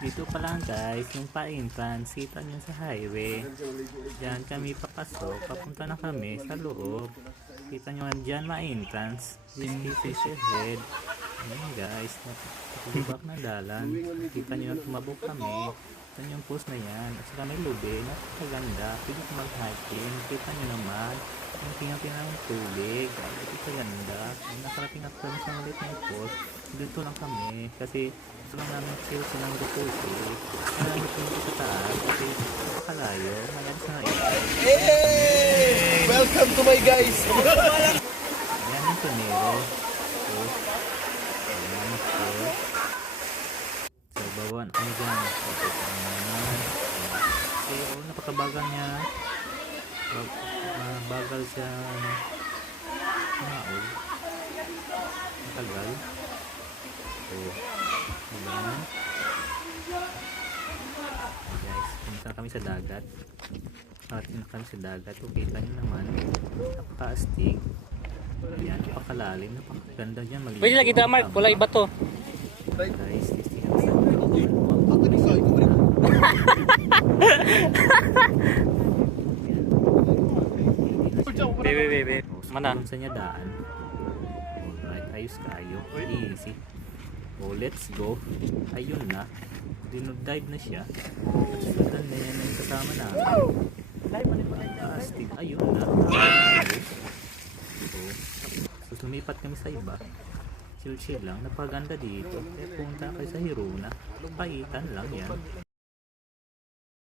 Dito pa lang guys, yung pa-entrance, kita nyo sa highway. Diyan kami papasok, papunta na kami sa loob. Kita nyo dyan ma-entrance. This is ahead. Ayan guys, natubak na dalan. Kita nyo na tumabok kami. Kita nyo yung post na yan. At saka may lube, napakaganda. Pwede ko mag-hiking. Kita nyo naman, yung pinang ng tubig. Napakaganda. Nakarating ako kami sa malit na post. Dito lang kami kasi gusto lang namin chill sa ng Dupusi. Kaya namin punta sa taas kasi napakalayo. Malakas na Hey! Welcome to my guys! Ayan yung tunero. So, ayan so. So, bawan kami dyan. Okay, oh, napakabagal niya. Bagal siya. Maul. Matagal. So, ayan. Guys, punta kami sa dagat. Parating kami sa dagat. Okay, tayo naman. Napaka-astig. Ayan, napakalalim. Napakaganda dyan. Pwede lagi kita Mark, wala iba to. Guys, testing ang Bebe. Mana? Kung saan niya daan. Alright, ayos kayo. Easy. Oh, let's go. Ayun na. Dinodive na siya. At sundan na yan ang kasama namin. Astig. Ayun na. So, lumipat kami sa iba. Chill lang. Napaganda dito. Kaya punta kayo sa Hiruna. Paitan lang yan.